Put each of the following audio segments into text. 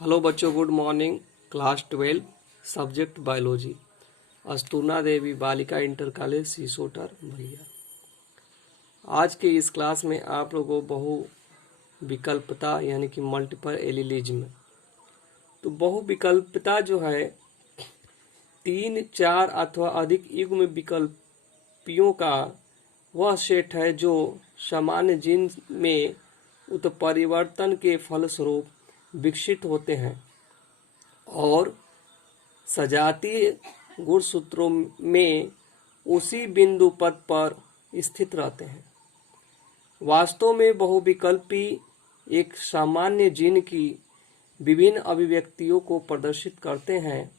Hello बच्चों, good morning. Class 12 subject biology, Astuna Devi Balika Inter college सीसोटर Ballia. आज के इस क्लास में आप लोगों को बहु विकल्पता यानी कि मल्टीपल एलिलिज्म। तो बहु विकल्पता जो है 3, 4 अथवा अधिक युग्म विकल्पियों का वह सेट है जो सामान्य जीन में उत्परिवर्तन के फलस्वरूप विकसित होते हैं और सजातीय गुणसूत्रों में उसी बिंदु पद पर स्थित रहते हैं। वास्तव में बहुविकल्पी एक सामान्य जीन की विभिन्न अभिव्यक्तियों को प्रदर्शित करते हैं।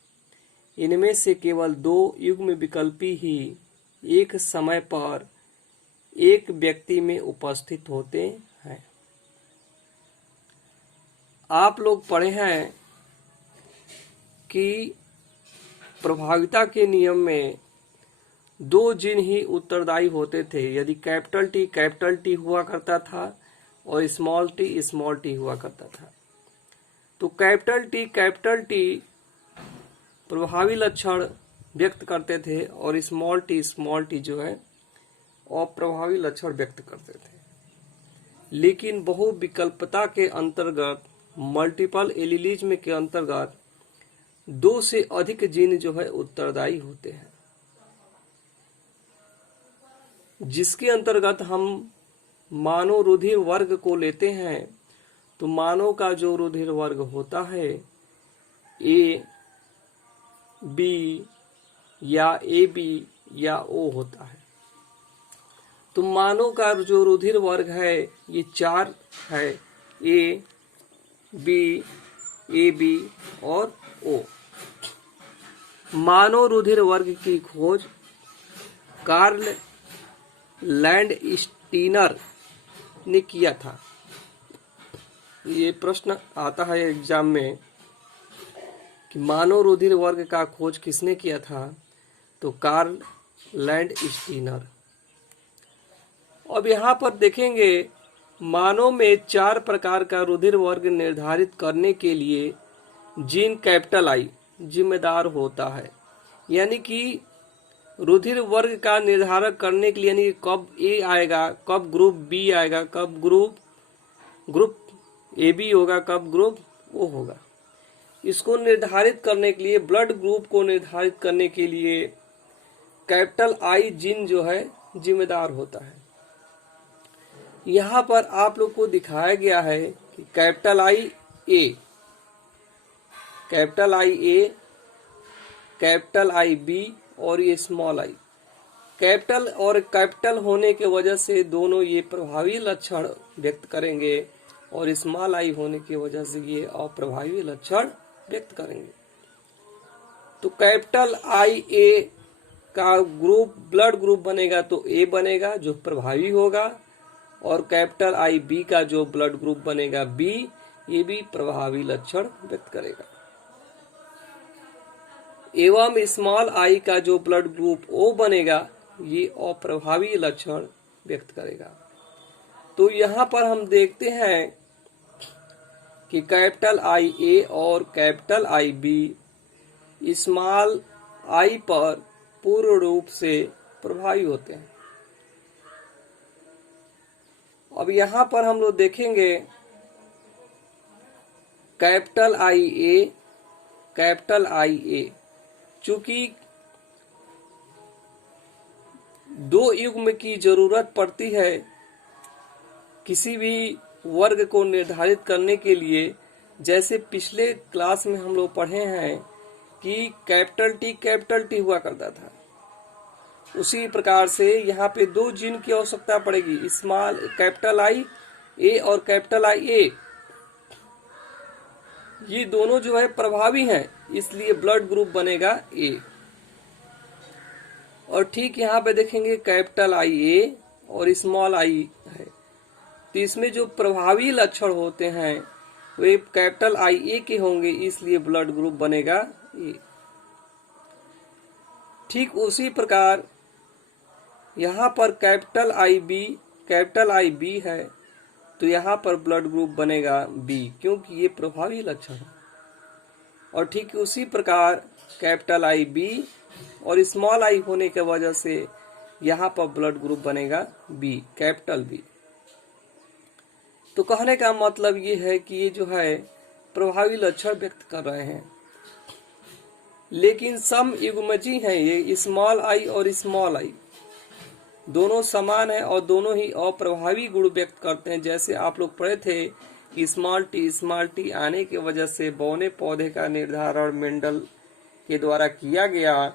इनमें से केवल 2 युग्म विकल्पी ही एक समय पर एक व्यक्ति में उपस्थित होते हैं। आप लोग पढ़े हैं कि प्रभाविता के नियम में 2 जीन ही उत्तरदायी होते थे। यदि कैपिटल टी हुआ करता था और स्मॉल टी हुआ करता था, तो कैपिटल टी प्रभावी लक्षण व्यक्त करते थे और स्मॉल टी जो है अप्रभावी लक्षण व्यक्त करते थे। लेकिन बहुविकल्पता के अंतर्गत, मल्टीपल एलिलिज्म के अंतर्गत 2 से अधिक जीन जो है उत्तरदायी होते हैं, जिसके अंतर्गत हम मानव रुधिर वर्ग को लेते हैं। तो मानव का जो रुधिर वर्ग होता है ए, बी या AB या O होता है। तो मानव का जो रुधिर वर्ग है ये 4 है, A, B, AB और O। मानव रुधिर वर्ग की खोज कार्ल लैंडस्टीनर ने किया था। ये प्रश्न आता है एग्जाम में कि मानव रुधिर वर्ग का खोज किसने किया था? तो कार्ल लैंडस्टीनर। अब यहाँ पर देखेंगे, मानव में 4 प्रकार का रुधिर वर्ग निर्धारित करने के लिए जीन कैपिटल I जिम्मेदार होता है। यानी कि रुधिर वर्ग का निर्धारण करने के लिए, यानी कब A आएगा, कब ग्रुप B आएगा, कब ग्रुप AB होगा, कब ग्रुप O होगा, इसको निर्धारित करने के लिए, ब्लड ग्रुप को निर्धारित करने के लिए कैपिटल I जीन जो है जिम्मेदार होता है। यहाँ पर आप लोग को दिखाया गया है कि capital I A, capital I B और ये स्मॉल I। कैपिटल होने के वजह से दोनों ये प्रभावी लक्षण व्यक्त करेंगे और स्मॉल I होने की वजह से ये अप्रभावी लक्षण व्यक्त करेंगे। तो कैपिटल I A का ब्लड ग्रुप बनेगा तो A बनेगा जो प्रभावी होगा, और कैपिटल I B का जो ब्लड ग्रुप बनेगा B, ये भी प्रभावी लक्षण व्यक्त करेगा। एवं स्मॉल I का जो ब्लड ग्रुप O बनेगा ये अप्रभावी लक्षण व्यक्त करेगा। तो यहाँ पर हम देखते हैं कि कैपिटल I A और capital I B small I पर पूर्ण रूप से प्रभावी होते हैं। अब यहाँ पर हम लोग देखेंगे कैपिटल I A, चूंकि 2 युग्म की जरूरत पड़ती है किसी भी वर्ग को निर्धारित करने के लिए। जैसे पिछले क्लास में हम लोग पढ़े हैं कि कैपिटल टी हुआ करता था, उसी प्रकार से यहाँ पे 2 जीन की आवश्यकता पड़ेगी, कैपिटल I A और कैपिटल I A। ये दोनों जो है प्रभावी हैं, इसलिए ब्लड ग्रुप बनेगा A। और ठीक यहाँ पे देखेंगे कैपिटल I A और स्मॉल I है, तो इसमें जो प्रभावी लक्षण होते हैं वे कैपिटल I A के होंगे, इसलिए ब्लड ग्रुप बनेगा A। ठीक उसी प्रकार यहाँ पर कैपिटल I B है, तो यहाँ पर ब्लड ग्रुप बनेगा B, क्योंकि ये प्रभावी लक्षण है। और ठीक उसी प्रकार कैपिटल आई बी और स्मॉल आई होने की वजह से यहाँ पर ब्लड ग्रुप बनेगा बी, कैपिटल बी। तो कहने का मतलब ये है कि ये जो है प्रभावी लक्षण व्यक्त कर रहे हैं, लेकिन सम युग्मजी हैं ये, स्मॉल आई और स्मॉल आई दोनों समान है और दोनों ही अप्रभावी गुण व्यक्त करते हैं। जैसे आप लोग पढ़े थे कि स्मॉल टी आने की वजह से बौने पौधे का निर्धारण मेंडल के द्वारा किया गया,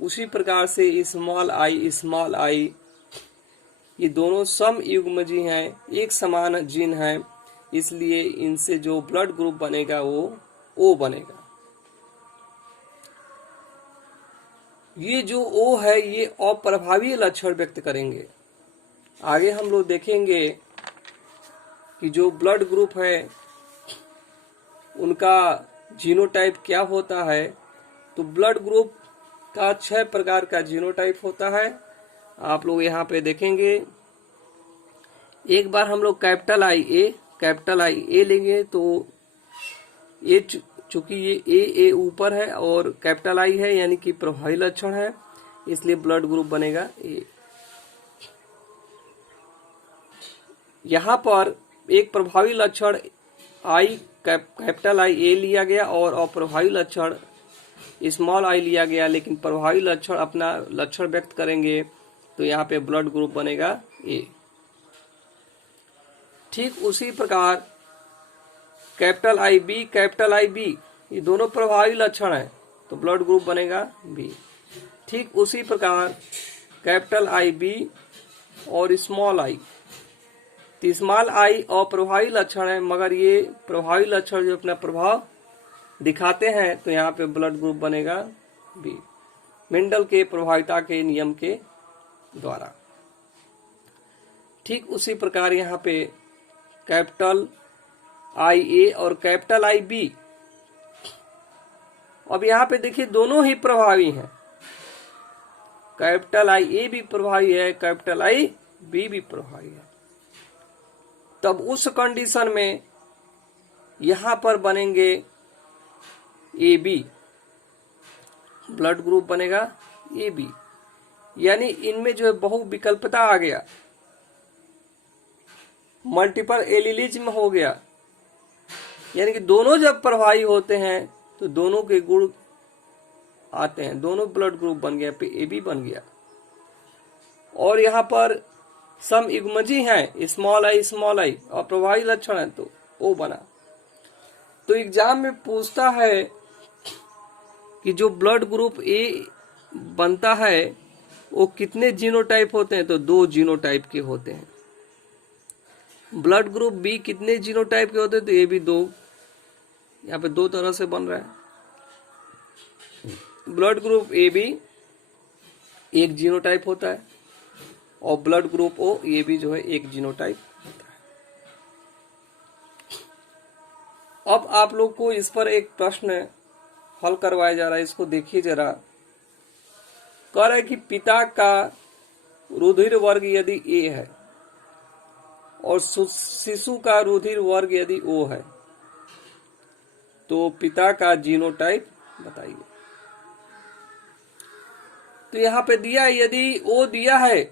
उसी प्रकार से स्मॉल आई ये दोनों सम युग्मजी हैं, एक समान जीन है, इसलिए इनसे जो ब्लड ग्रुप बनेगा वो ओ बनेगा। ये जो ओ है ये अप्रभावी लक्षण व्यक्त करेंगे। आगे हम लोग देखेंगे कि जो ब्लड ग्रुप है उनका जीनोटाइप क्या होता है। तो ब्लड ग्रुप का 6 प्रकार का जीनोटाइप होता है। आप लोग यहाँ पे देखेंगे, एक बार हम लोग कैपिटल आई ए लेंगे तो ए चूंकि ये ए ऊपर है और कैपिटल आई है यानी कि प्रभावी लक्षण है, इसलिए ब्लड ग्रुप बनेगा ए। यहाँ पर एक प्रभावी लक्षण कैपिटल आई ए लिया गया और अप्रभावी लक्षण स्मॉल आई लिया गया, लेकिन प्रभावी लक्षण अपना लक्षण व्यक्त करेंगे तो यहाँ पे ब्लड ग्रुप बनेगा ए। ठीक उसी प्रकार कैपिटल आई बी ये दोनों प्रभावी लक्षण है तो ब्लड ग्रुप बनेगा बी। ठीक उसी प्रकार कैपिटल आई बी और स्मॉल आई, तो स्मॉल आई अप्रभावी लक्षण है मगर ये प्रभावी लक्षण जो अपना प्रभाव दिखाते हैं तो यहाँ पे ब्लड ग्रुप बनेगा बी, मेंडल के प्रभाविता के नियम के द्वारा। ठीक उसी प्रकार यहाँ पे कैपिटल आई ए और कैपिटल आई बी, अब यहाँ पे देखिए दोनों ही प्रभावी हैं, कैपिटल आई ए भी प्रभावी है, कैपिटल आई बी भी प्रभावी है। तब उस कंडीशन में यहां पर बनेंगे ए बी, ब्लड ग्रुप बनेगा ए बी, यानी इनमें जो है बहुविकल्पता आ गया, मल्टीपल एलिलिज्म हो गया, यानी कि दोनों जब प्रभावी होते हैं तो दोनों के गुण आते हैं, दोनों ब्लड ग्रुप बन गया, पे ए बी बन गया। और यहाँ पर सम युग्मजी हैं, स्मॉल आई और प्रभावी लक्षण है तो ओ बना। तो एग्जाम में पूछता है कि जो ब्लड ग्रुप ए बनता है वो कितने जीनोटाइप होते हैं, तो 2 जीनोटाइप के होते हैं। ब्लड ग्रुप बी कितने जीनोटाइप के होते हैं, तो ये भी 2, यहाँ पे 2 तरह से बन रहा है। Blood group A B 1 genotype होता है और ब्लड ग्रुप ओ ये भी जो है 1 जीनोटाइप होता है। अब आप लोग को इस पर एक प्रश्न हल करवाया जा रहा है, इसको देखिए जरा। कह रहा है कि पिता का रुधिर वर्ग यदि ए है और शिशु का रुधिर वर्ग यदि ओ है तो पिता का जीनोटाइप बताइए। तो यहाँ पे दिया, यदि ओ दिया है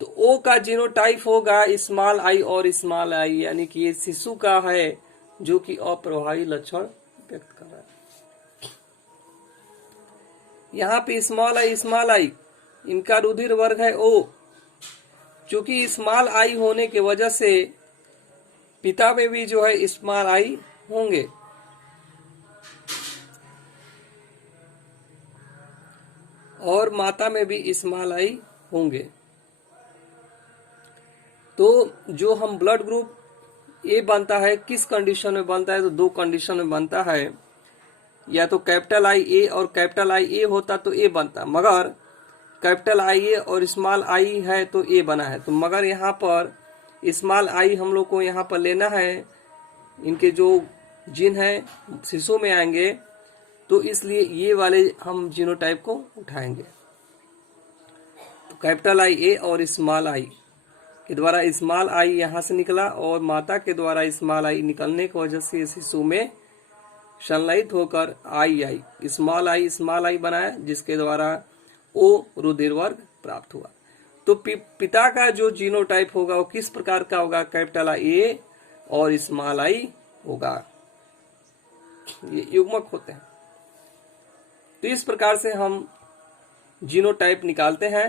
तो ओ का जीनोटाइप होगा स्मॉल आई और स्मॉल आई, यानी कि ये शिशु का है जो कि अप्रभावी लक्षण व्यक्त कर रहा है। यहाँ पे स्मॉल आई इनका रुधिर वर्ग है ओ, चूंकि स्मॉल आई होने की वजह से पिता में भी जो है स्मॉल आई होंगे। और माता में भी स्मॉल आई होंगे। तो जो हम ब्लड ग्रुप ए बनता है किस कंडीशन में बनता है, तो 2 कंडीशन में बनता है। या तो कैपिटल आई ए और कैपिटल आई ए होता तो ए बनता, मगर कैपिटल आई ए और स्मॉल आई है तो ए बना है। तो मगर यहाँ पर स्मॉल आई हम लोग को यहाँ पर लेना है, इनके जो जीन है शिशु में आएंगे, तो इसलिए ये वाले हम जीनोटाइप को उठाएंगे। तो कैपिटल आई ए और स्मॉल आई के द्वारा स्मॉल आई यहाँ से निकला और माता के द्वारा स्मॉल आई निकलने की वजह से शिशु में संलयित होकर आई स्मॉल आई बनाया, जिसके द्वारा ओ रुधिर वर्ग प्राप्त हुआ। तो पिता का जो जीनोटाइप होगा वो किस प्रकार का होगा? कैपिटल ए और स्मॉल आई होगा, ये युग्मक होते हैं। तो इस प्रकार से हम जीनोटाइप निकालते हैं।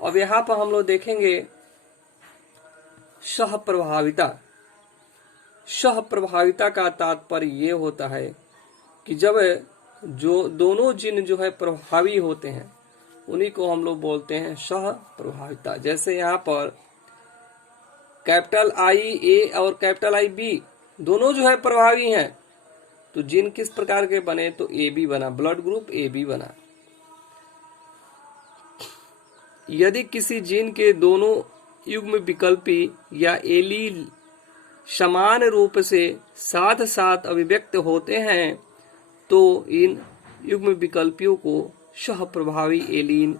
अब यहाँ पर हम लोग देखेंगे सहप्रभाविता। सहप्रभाविता का तात्पर्य ये होता है कि जब जो दोनों जीन जो है प्रभावी होते हैं उन्हीं को हम लोग बोलते हैं सहप्रभाविता। जैसे यहाँ पर कैपिटल आई ए और कैपिटल आई बी दोनों जो है प्रभावी हैं, तो जीन किस प्रकार के बने? तो ए बी बना, ब्लड ग्रुप ए बी बना। यदि किसी जीन के दोनों युग्म विकल्पी या एलील समान रूप से साथ साथ अभिव्यक्त होते हैं तो इन युग्म विकल्पियों को सहप्रभावी एलीन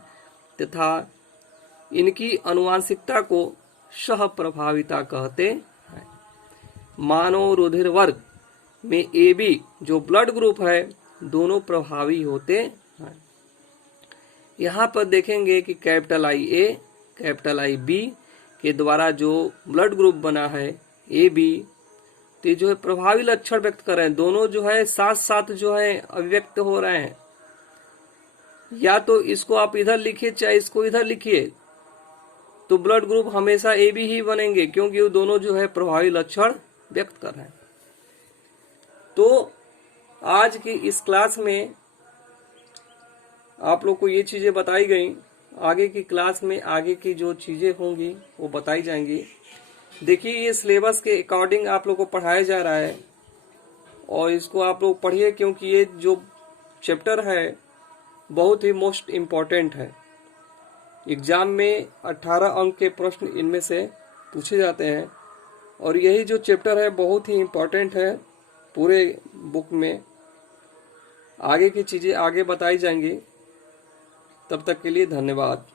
तथा इनकी आनुवंशिकता को सहप्रभाविता कहते हैं। मानव रुधिर वर्ग में ए बी जो ब्लड ग्रुप है दोनों प्रभावी होते हैं। यहाँ पर देखेंगे कि capital I A capital I B के द्वारा जो ब्लड ग्रुप बना है ए बी, तो ये जो है प्रभावी लक्षण व्यक्त कर रहे हैं। दोनों जो है साथ साथ जो है अभिव्यक्त हो रहे हैं। या तो इसको आप इधर लिखिए चाहे इसको इधर लिखिए, तो ब्लड ग्रुप हमेशा ए बी ही बनेंगे, क्योंकि वो दोनों जो है प्रभावी लक्षण व्यक्त कर रहे हैं। तो आज की इस क्लास में आप लोग को ये चीजें बताई गई। आगे की क्लास में आगे की जो चीजें होंगी वो बताई जाएंगी। देखिए, ये सिलेबस के अकॉर्डिंग आप लोग को पढ़ाया जा रहा है और इसको आप लोग पढ़िए, क्योंकि ये जो चैप्टर है बहुत ही मोस्ट इम्पोर्टेंट है। एग्जाम में 18 अंक के प्रश्न इनमें से पूछे जाते हैं और यही जो चैप्टर है बहुत ही इम्पोर्टेंट है पूरे बुक में। आगे की चीजें आगे बताई जाएंगी। तब तक के लिए धन्यवाद।